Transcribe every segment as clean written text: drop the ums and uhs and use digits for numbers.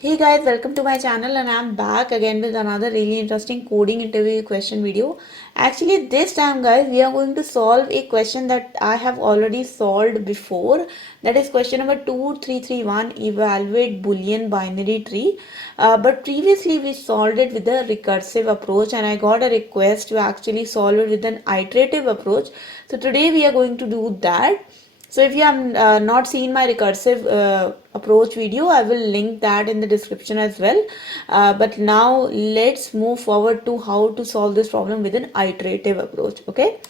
Hey guys, welcome to my channel and I'm back again with another really interesting coding interview question video. Actually, this time guys, we are going to solve a question that I have already solved before. That is question number 2331, evaluate Boolean binary tree. But previously we solved it with a recursive approach and I got a request to actually solve it with an iterative approach. So today we are going to do that. So if you have not seen my recursive approach video, I will link that in the description as well. But now let's move forward to how to solve this problem with an iterative approach. Okay.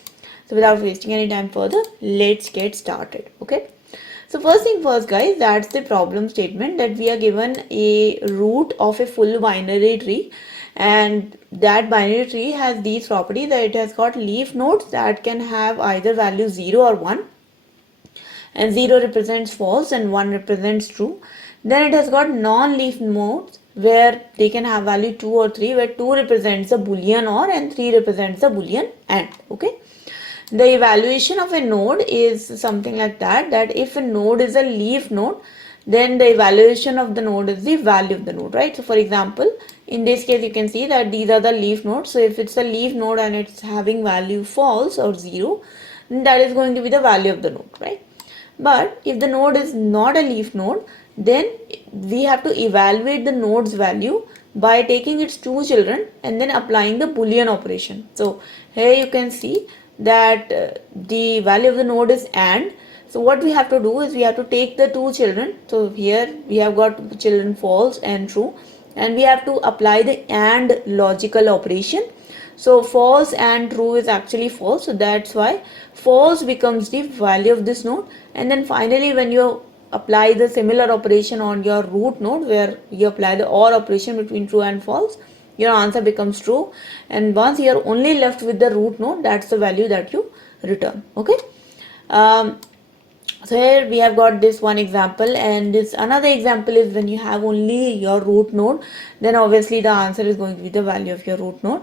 So without wasting any time further, let's get started. Okay. So first thing first guys, that's the problem statement that we are given a root of a full binary tree, and that binary tree has these properties that it has got leaf nodes that can have either value 0 or 1, and 0 represents false and 1 represents true. Then it has got non-leaf nodes where they can have value 2 or 3, where 2 represents a boolean or and 3 represents a boolean and. Okay. The evaluation of a node is something like that if a node is a leaf node, then the evaluation of the node is the value of the node, right? So for example, in this case you can see that these are the leaf nodes. So if it's a leaf node and it's having value false or 0, then that is going to be the value of the node, right? But if the node is not a leaf node, then we have to evaluate the node's value by taking its two children and then applying the Boolean operation. So here you can see that the value of the node is AND. So what we have to do is we have to take the two children. So here we have got children false and true, and we have to apply the AND logical operation. So false and true is actually false. So that's why false becomes the value of this node. And then finally, when you apply the similar operation on your root node, where you apply the OR operation between true and false, your answer becomes true. And once you are only left with the root node, that's the value that you return. Okay. So here we have got this one example, and this another example is when you have only your root node, then obviously the answer is going to be the value of your root node.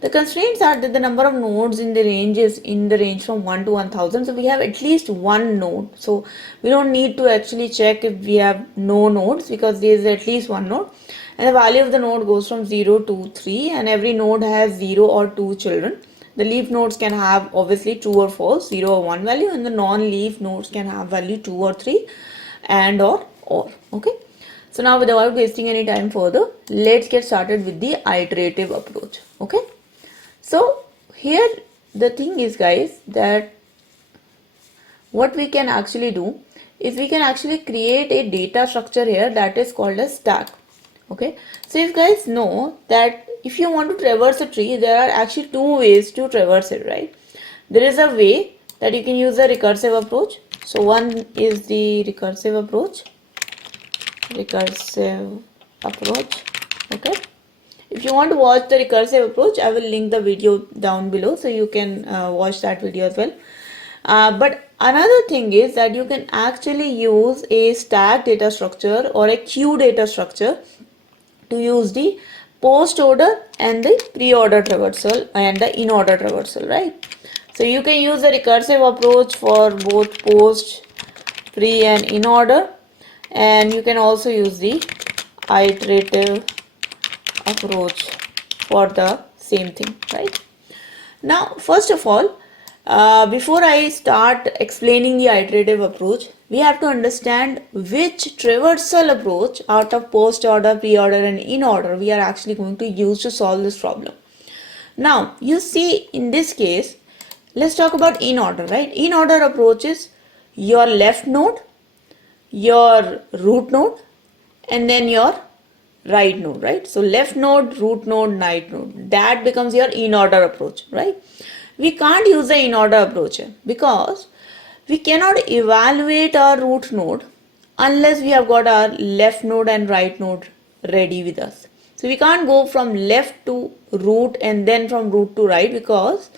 The constraints are that the number of nodes in the range is in the range from 1 to 1000. So we have at least one node. So we don't need to actually check if we have no nodes, because there is at least one node. And the value of the node goes from 0 to 3, and every node has 0 or 2 children. The leaf nodes can have obviously true or false, 0 or 1 value, and the non-leaf nodes can have value 2 or 3 and or. Okay. So now without wasting any time further, let's get started with the iterative approach. Okay. So here the thing is guys, that what we can actually do is we can actually create a data structure here that is called a stack. Okay. So if guys know that if you want to traverse a tree, there are actually two ways to traverse it, right? There is a way that you can use a recursive approach. So one is the recursive approach. Okay. If you want to watch the recursive approach, I will link the video down below so you can watch that video as well. But another thing is that you can actually use a stack data structure or a queue data structure to use the post order and the pre-order traversal and the in-order traversal, right? So you can use the recursive approach for both post, pre and in-order, and you can also use the iterative approach for the same thing, right? Now first of all, before I start explaining the iterative approach, we have to understand which traversal approach out of post order, pre-order and in-order we are actually going to use to solve this problem. Now you see, in this case, let's talk about in-order, right? In-order approach is your left node, your root node, and then your right node, right? So left node, root node, right node, that becomes your in-order approach, right? We can't use the in-order approach because we cannot evaluate our root node unless we have got our left node and right node ready with us. So we can't go from left to root and then from root to right, because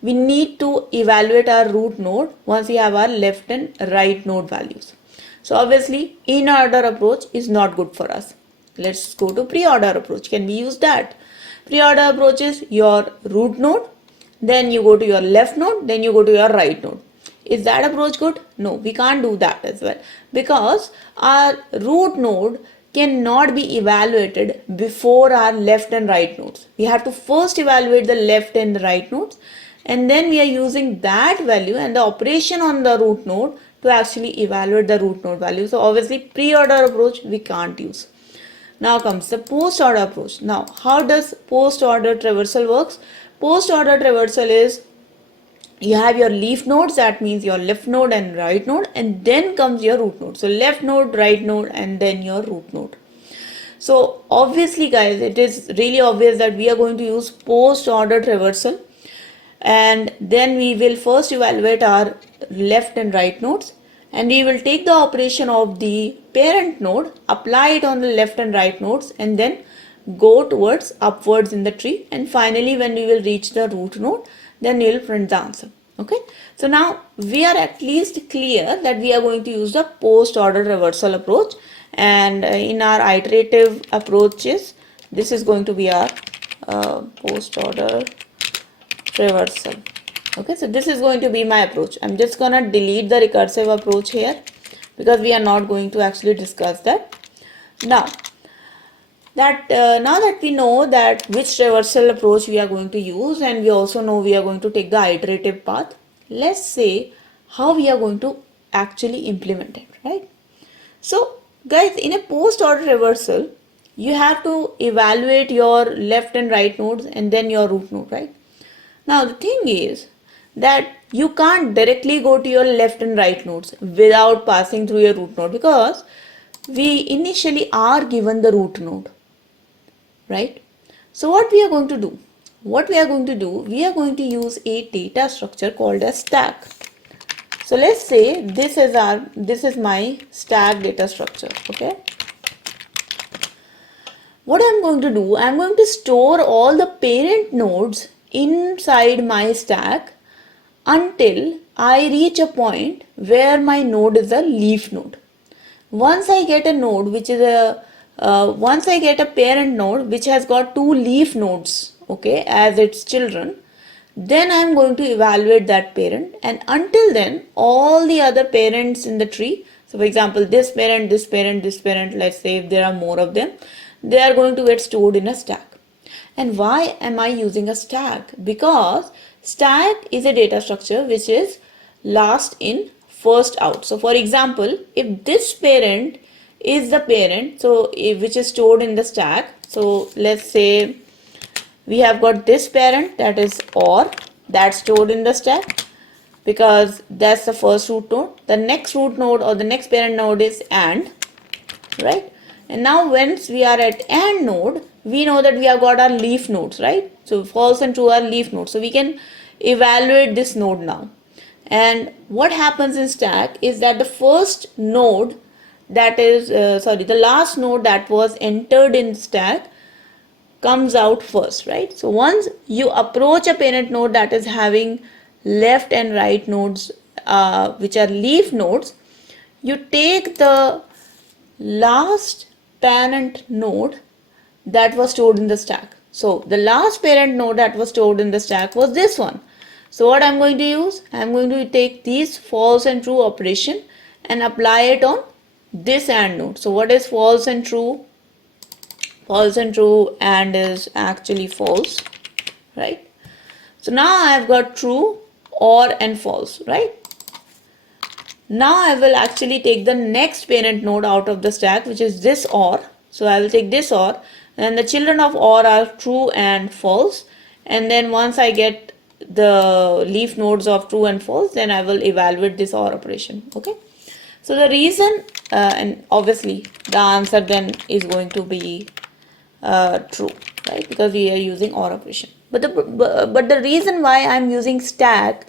we need to evaluate our root node once we have our left and right node values. So obviously in-order approach is not good for us. Let's go to pre-order approach. Can we use that? Pre-order approach is your root node, then you go to your left node, then you go to your right node. Is that approach good? No, we can't do that as well, because our root node cannot be evaluated before our left and right nodes. We have to first evaluate the left and the right nodes, and then we are using that value and the operation on the root node to actually evaluate the root node value. So obviously pre-order approach we can't use. Now comes the post-order approach. Now how does post-order traversal works? Post-order traversal is you have your leaf nodes, that means your left node and right node, and then comes your root node. So left node, right node, and then your root node. So obviously guys, it is really obvious that we are going to use post-order traversal, and then we will first evaluate our left and right nodes, and we will take the operation of the parent node, apply it on the left and right nodes, and then go towards upwards in the tree, and finally when we will reach the root node, then we will print the answer. Okay, so now we are at least clear that we are going to use the post order traversal approach, and in our iterative approaches this is going to be our post order traversal. Okay, so this is going to be my approach. I'm just gonna delete the recursive approach here because we are not going to actually discuss that. Now that we know that which traversal approach we are going to use, and we also know we are going to take the iterative path, let's say how we are going to actually implement it, right? So guys, in a post order traversal you have to evaluate your left and right nodes and then your root node, right? Now the thing is that you can't directly go to your left and right nodes without passing through your root node, because we initially are given the root node, right? So what we are going to do? We are going to use a data structure called a stack. So let's say this is my stack data structure. Okay. What I'm going to do, I'm going to store all the parent nodes inside my stack until I reach a point where my node is a leaf node. Once I get a node which is once I get a parent node which has got two leaf nodes, okay, as its children, then I'm going to evaluate that parent, and until then all the other parents in the tree, so for example this parent, this parent, this parent, let's say if there are more of them, they are going to get stored in a stack. And why am I using a stack? Because stack is a data structure which is last in first out. So for example, if this parent is the parent, so which is stored in the stack, so let's say we have got this parent, that is OR, that's stored in the stack because that's the first root node. The next root node or the next parent node is AND, right? And now once we are at AND node, we know that we have got our leaf nodes, right? So false and true are leaf nodes, so we can evaluate this node now. And what happens in stack is that the first node, that is the last node that was entered in stack comes out first, right? So once you approach a parent node that is having left and right nodes which are leaf nodes, you take the last parent node that was stored in the stack. So the last parent node that was stored in the stack was this one. So what I'm going to use, I'm going to take these false and true operation and apply it on this AND node. So what is false and true? False and true AND is actually false, right? So now I have got true, OR and false, right? Now I will actually take the next parent node out of the stack, which is this OR. So I will take this OR, and the children of OR are true and false, and then once I get the leaf nodes of true and false, then I will evaluate this OR operation. Okay. So the reason, and obviously the answer then is going to be true, right? Because we are using OR operation. But the reason why I'm using stack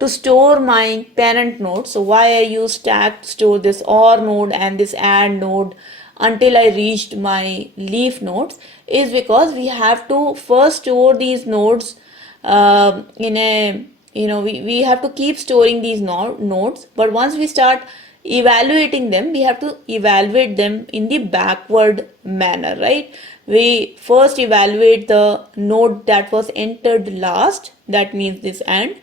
to store my parent node, so why I use stack to store this OR node and this AND node until I reached my leaf nodes, is because we have to first store these nodes in a, we have to keep storing these nodes, but once we start evaluating them, we have to evaluate them in the backward manner, right? We first evaluate the node that was entered last, that means this AND,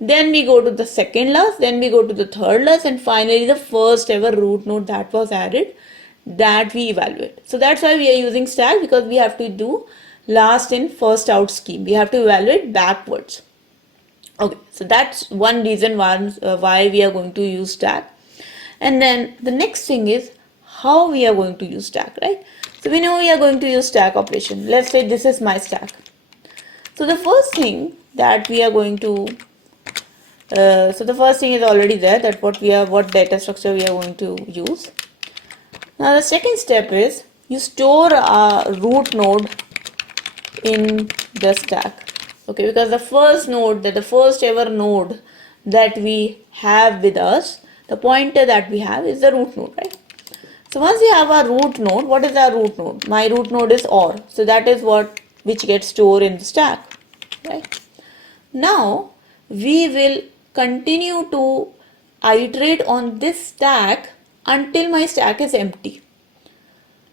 then we go to the second last, then we go to the third last, and finally the first ever root node that was added, that we evaluate. So that's why we are using stack, because we have to do last in first out scheme. We have to evaluate backwards. Okay, so that's one reason why we are going to use stack. And then the next thing is how we are going to use stack, right? So we know we are going to use stack operation. Let's say this is my stack. So the first thing that we are going to so the first thing is already there, that what data structure we are going to use. Now the second step is you store a root node in the stack. Okay, because the first ever node that we have with us, the pointer that we have is the root node, right? So once we have our root node, what is our root node? My root node is OR. So that is which gets stored in the stack, right? Now we will continue to iterate on this stack until my stack is empty.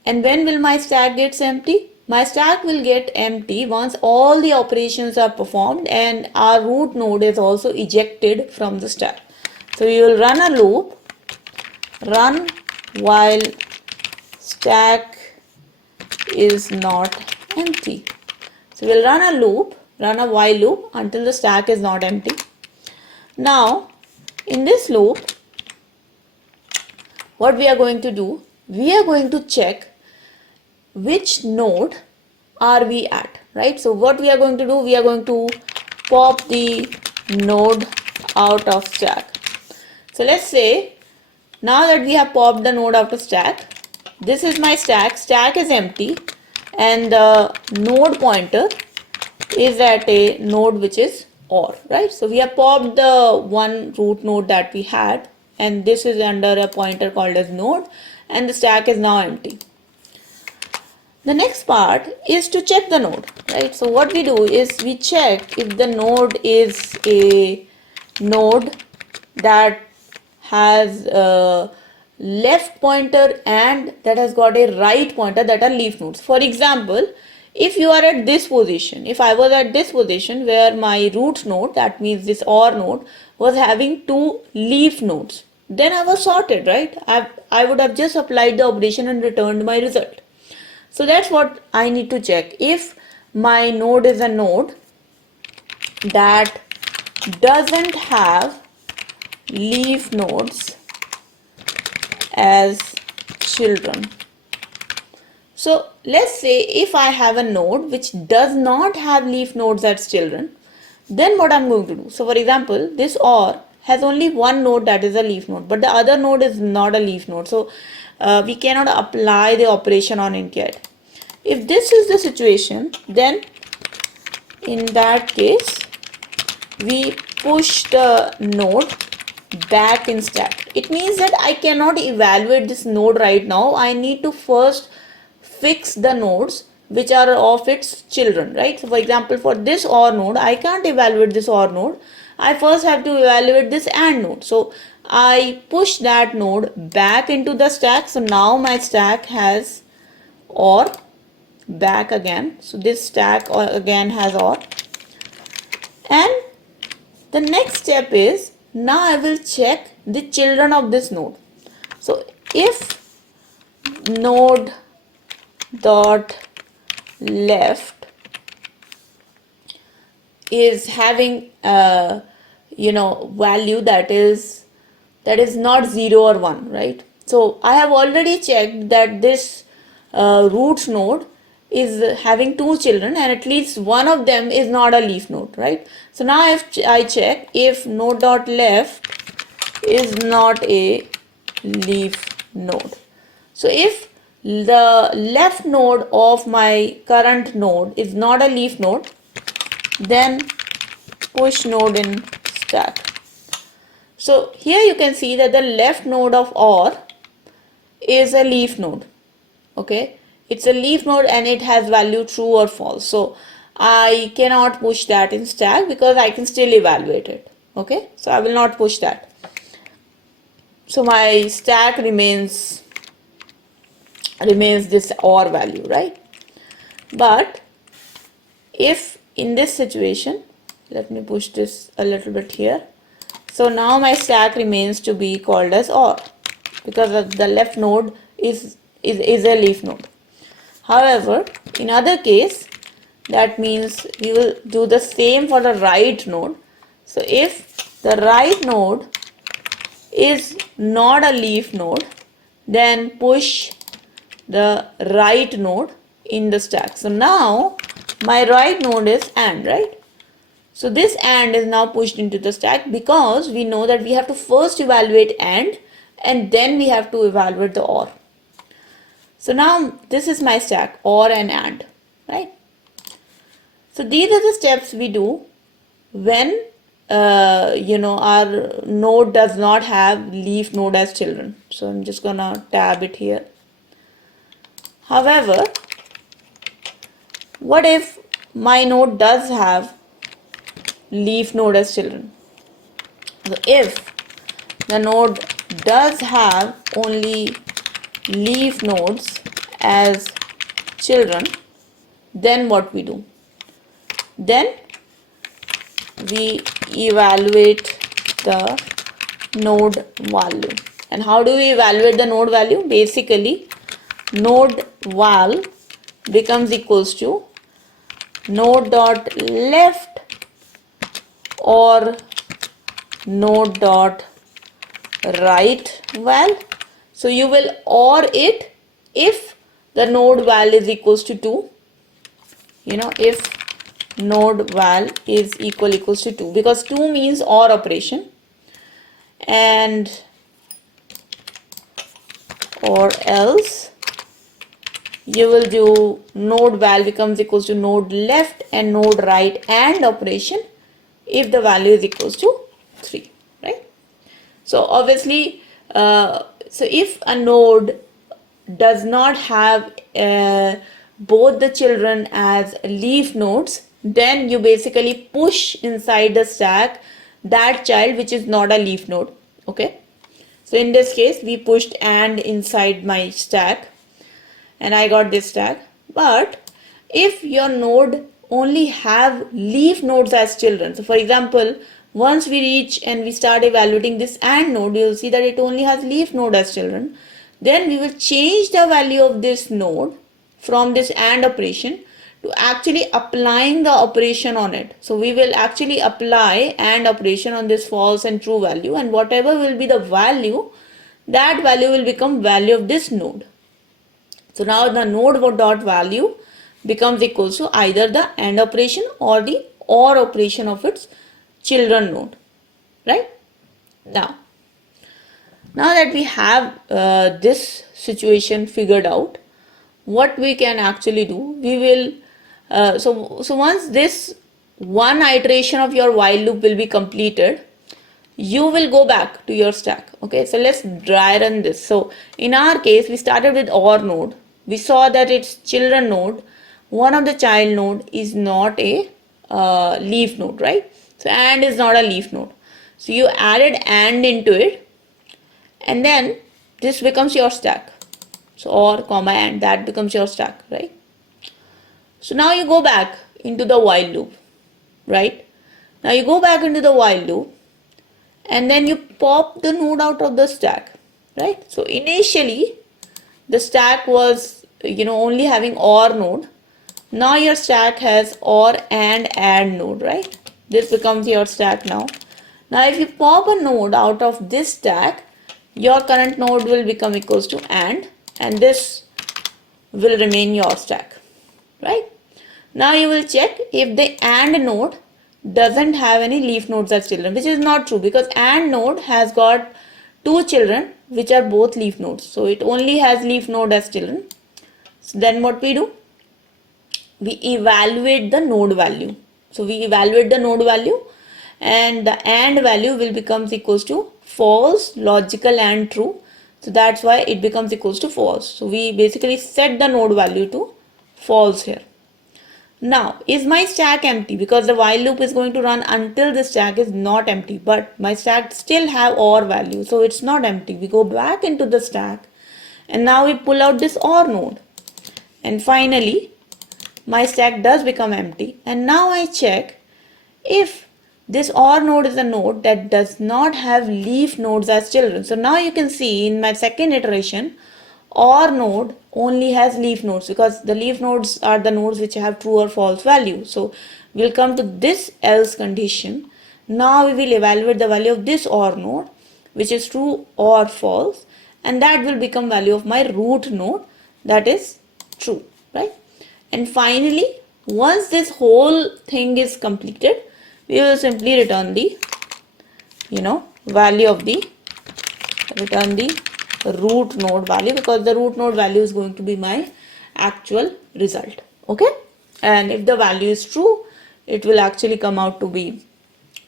And when will my stack gets empty? My stack will get empty once all the operations are performed and our root node is also ejected from the stack. So we will run a loop, run while stack is not empty. So we'll run a while loop until the stack is not empty. Now in this loop, what we are going to do, we are going to check which node are we at, right? So what we are going to do, we are going to pop the node out of stack. So let's say now that we have popped the node out of stack, this is my stack is empty, and the node pointer is at a node which is OR, right? So we have popped the one root node that we had, and this is under a pointer called as node, and the stack is now empty. The next part is to check the node, right? So what we do is we check if the node is a node that has a left pointer and that has got a right pointer, that are leaf nodes. For example, if you are at this position, if I was at this position where my root node, that means this OR node, was having two leaf nodes, then I was sorted, right? I would have just applied the operation and returned my result. So that's what I need to check. If my node is a node that doesn't have leaf nodes as children. So let's say if I have a node which does not have leaf nodes as children, then what I'm going to do. So for example, this OR has only one node that is a leaf node, but the other node is not a leaf node. So we cannot apply the operation on it yet. If this is the situation, then in that case, we push the node back in stack. It means that I cannot evaluate this node right now. I need to first fix the nodes which are of its children, right? So for example, for this OR node, I can't evaluate this OR node. I first have to evaluate this AND node. So I push that node back into the stack. So now my stack has OR back again. So this stack again has OR. And the next step is, now I will check the children of this node. So if node dot left is having value that is not 0 or 1, right? So I have already checked that this root node is having two children and at least one of them is not a leaf node, right? So now if I check if node dot left is not a leaf node. So if the left node of my current node is not a leaf node, then push node in stack. So here you can see that the left node of OR is a leaf node. Okay, it's a leaf node and it has value true or false. So I cannot push that in stack because I can still evaluate it. Okay, so I will not push that. So my stack remains this OR value, right? But if in this situation, let me push this a little bit here. So now my stack remains to be called as OR because the left node is is a leaf node. However, in other case, that means we will do the same for the right node. So if the right node is not a leaf node, then push the right node in the stack. So now my right node is AND, right? So this AND is now pushed into the stack because we know that we have to first evaluate AND and then we have to evaluate the OR. So now this is my stack, OR and AND, right? So these are the steps we do when our node does not have leaf node as children. So I'm just gonna tab it here. However, what if my node does have leaf node as children? So if the node does have only leaf nodes as children, then what we do? Then we evaluate the node value. And how do we evaluate the node value? Basically, node val becomes equals to node dot left or node dot right val. So you will OR it if the node val is equals to 2. If node val is equals to 2, because 2 means OR operation, and or else you will do node val becomes equals to node left and node right AND operation if the value is equals to 3, right? So obviously, so if a node does not have both the children as leaf nodes, then you basically push inside the stack that child which is not a leaf node. Okay, so in this case we pushed AND inside my stack and I got this stack. But if your node only have leaf nodes as children, so for example, once we reach and we start evaluating this AND node, you will see that it only has leaf node as children, then we will change the value of this node from this AND operation to actually applying the operation on it. So we will actually apply AND operation on this false and true value, and whatever will be the value, that value will become value of this node. So now the node dot value becomes equals to either the AND operation or the OR operation of its children node, right? Now that we have this situation figured out, what we can actually do, we will so once this one iteration of your while loop will be completed, you will go back to your stack. Okay, so let's dry run this. So in our case, we started with OR node. We saw that its children node, one of the child node is not a leaf node, right? So AND is not a leaf node. So you added AND into it, and then this becomes your stack. So OR comma AND, that becomes your stack, right? So now you go back into the while loop, right? Now you go back into the while loop and then you pop the node out of the stack, right? So initially the stack was only having OR node. Now your stack has OR and AND node, right? This becomes your stack now. Now if you pop a node out of this stack, your current node will become equals to AND, and this will remain your stack, right? Now you will check if the AND node doesn't have any leaf nodes as children, which is not true because AND node has got two children which are both leaf nodes. So it only has leaf node as children. So then what we do? We evaluate the node value. So we evaluate the node value, and the AND value will becomes equals to false, logical and true. So that's why it becomes equals to false. So we basically set the node value to false here. Now, is my stack empty? Because the while loop is going to run until the stack is not empty, but my stack still have OR value, so it's not empty. We go back into the stack and now we pull out this OR node, and finally my stack does become empty. And now I check if this OR node is a node that does not have leaf nodes as children. So now you can see in my second iteration, OR node only has leaf nodes, because the leaf nodes are the nodes which have true or false value. So we'll come to this else condition. Now we will evaluate the value of this OR node, which is true or false, and that will become value of my root node, that is true, right? And finally, once this whole thing is completed, we will simply return the value of the root node value, because the root node value is going to be my actual result. Okay, and if the value is true, it will actually come out to be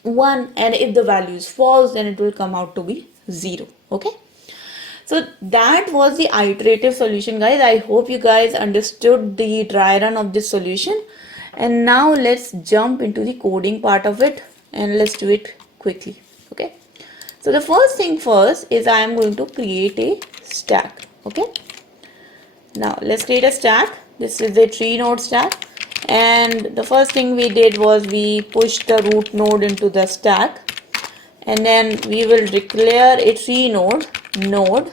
1, and if the value is false, then it will come out to be 0. Okay, so that was the iterative solution, guys. I hope you guys understood the dry run of this solution, and now let's jump into the coding part of it, and let's do it quickly. Okay, so the first thing first is I am going to create a stack. Okay, now let's create a stack. This is a 3-node stack, and the first thing we did was we pushed the root node into the stack, and then we will declare a 3-node node.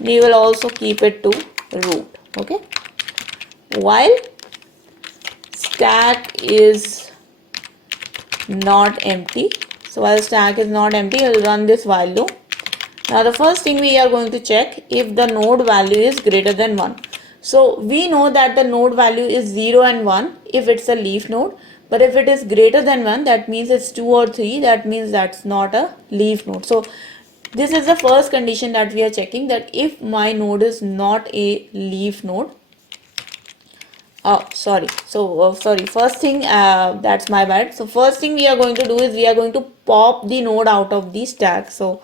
We will also keep it to root. Okay, while stack is not empty. So while stack is not empty, we will run this while loop. Now the first thing we are going to check if the node value is greater than 1. So we know that the node value is 0 and 1 if it's a leaf node, but if it is greater than 1, that means it's 2 or 3, that means that's not a leaf node. So this is the first condition that we are checking, that if my node is not a leaf node. Sorry, first thing, that's my bad. So first thing we are going to do is we are going to pop the node out of the stack. So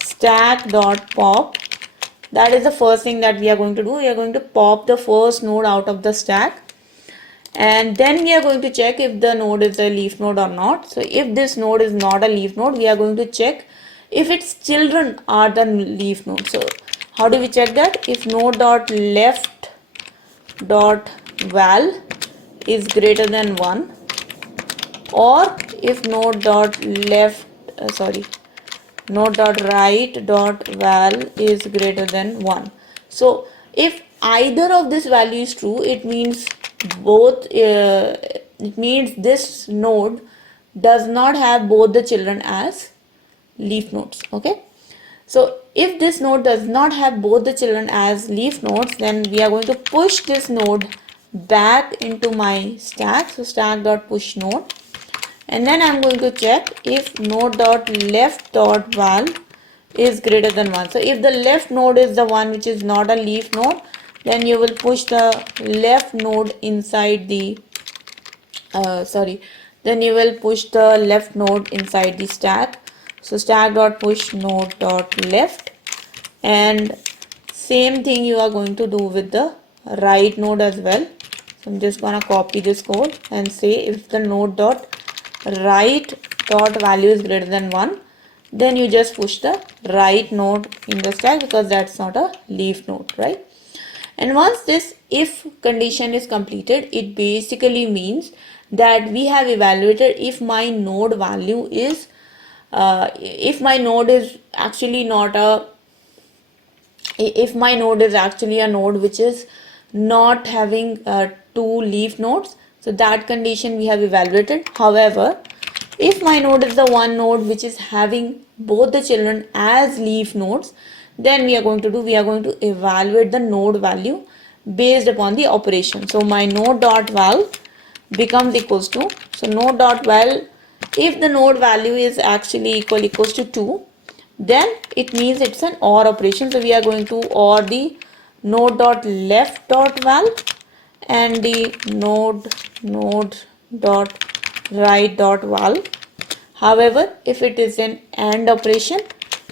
stack dot pop, that is the first thing that we are going to do. We are going to pop the first node out of the stack, and then we are going to check if the node is a leaf node or not. So if this node is not a leaf node, we are going to check if its children are the leaf node. So how do we check that? If node dot left dot val is greater than 1, or if node dot right dot val is greater than 1. So if either of this value is true, it means this node does not have both the children as leaf nodes. Okay, so if this node does not have both the children as leaf nodes, then we are going to push this node back into my stack. So stack dot push node, and then I'm going to check if node dot left dot val is greater than 1. So if the left node is the one which is not a leaf node, then you will push the left node inside the then you will push the left node inside the stack. So stack dot push node dot left, and same thing you are going to do with the right node as well. So I'm just gonna copy this code and say if the node dot right dot value is greater than 1, then you just push the right node in the stack, because that's not a leaf node, right? And once this if condition is completed, it basically means that we have evaluated if my node value is if my node is actually a node which is not having 2 leaf nodes. So that condition we have evaluated. However, if my node is the one node which is having both the children as leaf nodes, then we are going to evaluate the node value based upon the operation. So my node dot val becomes equals to, so node dot val, if the node value is actually equals to 2, then it means it's an OR operation. So we are going to OR the node dot left dot val and the node dot right dot val. However, if it is an AND operation,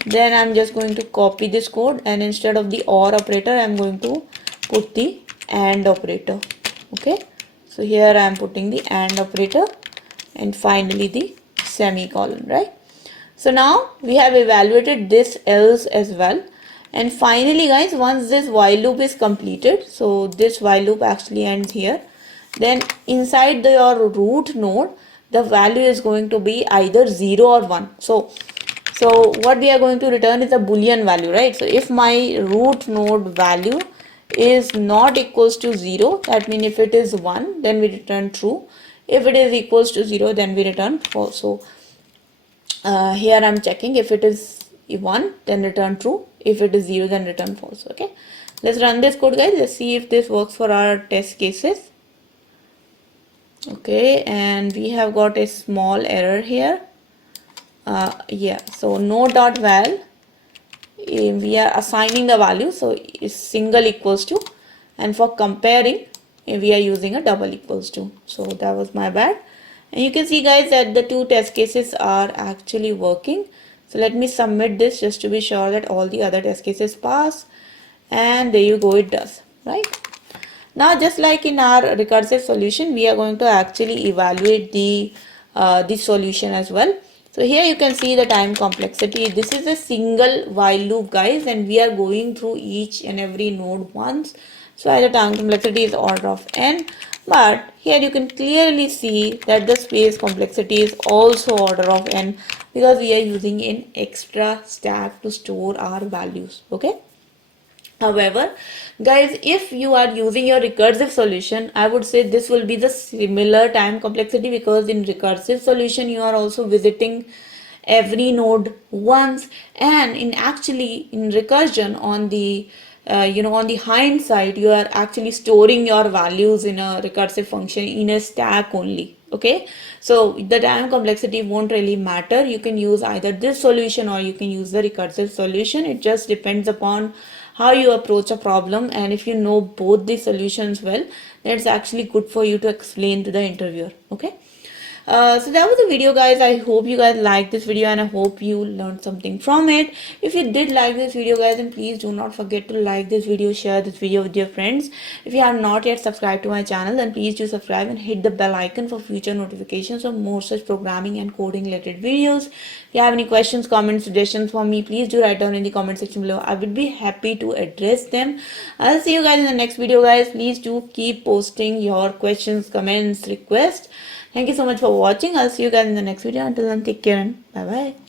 then I'm just going to copy this code, and instead of the OR operator, I'm going to put the AND operator. Okay, so here I am putting the AND operator, and finally the semicolon, right? So now we have evaluated this else as well. And finally, guys, once this while loop is completed, so this while loop actually ends here, then inside your root node, the value is going to be either 0 or 1. So So what we are going to return is a Boolean value, right? So if my root node value is not equals to 0, that means if it is 1, then we return true. If it is equals to 0, then we return false. So here I'm checking. If it is 1, then return true. If it is 0, then return false. Okay, let's run this code, guys. Let's see if this works for our test cases. Okay, and we have got a small error here. Yeah, so no.val, we are assigning the value, so is single equals to, and for comparing we are using a double equals to. So that was my bad. And you can see, guys, that the two test cases are actually working. So let me submit this just to be sure that all the other test cases pass, and there you go, it does, right? Now, just like in our recursive solution, we are going to actually evaluate the solution as well. So here you can see the time complexity. This is a single while loop, guys, and we are going through each and every node once. So the time complexity is order of n. But here you can clearly see that the space complexity is also order of n, because we are using an extra stack to store our values. Okay. However, guys, if you are using your recursive solution, I would say this will be the similar time complexity, because in recursive solution you are also visiting every node once, and in recursion, on the on the hindsight, you are actually storing your values in a recursive function in a stack only. Okay, so the time complexity won't really matter. You can use either this solution or you can use the recursive solution. It just depends upon how you approach a problem, and if you know both the solutions well, that's actually good for you to explain to the interviewer. Okay, so that was the video, guys. I hope you guys liked this video, and I hope you learned something from it. If you did like this video, guys, then please do not forget to like this video, share this video with your friends. If you have not yet subscribed to my channel, then please do subscribe and hit the bell icon for future notifications of more such programming and coding related videos. If you have any questions, comments, suggestions for me, please do write down in the comment section below. I would be happy to address them. I'll see you guys in the next video, guys. Please do keep posting your questions, comments, requests. Thank you so much for watching. I'll see you guys in the next video. Until then, take care and bye bye.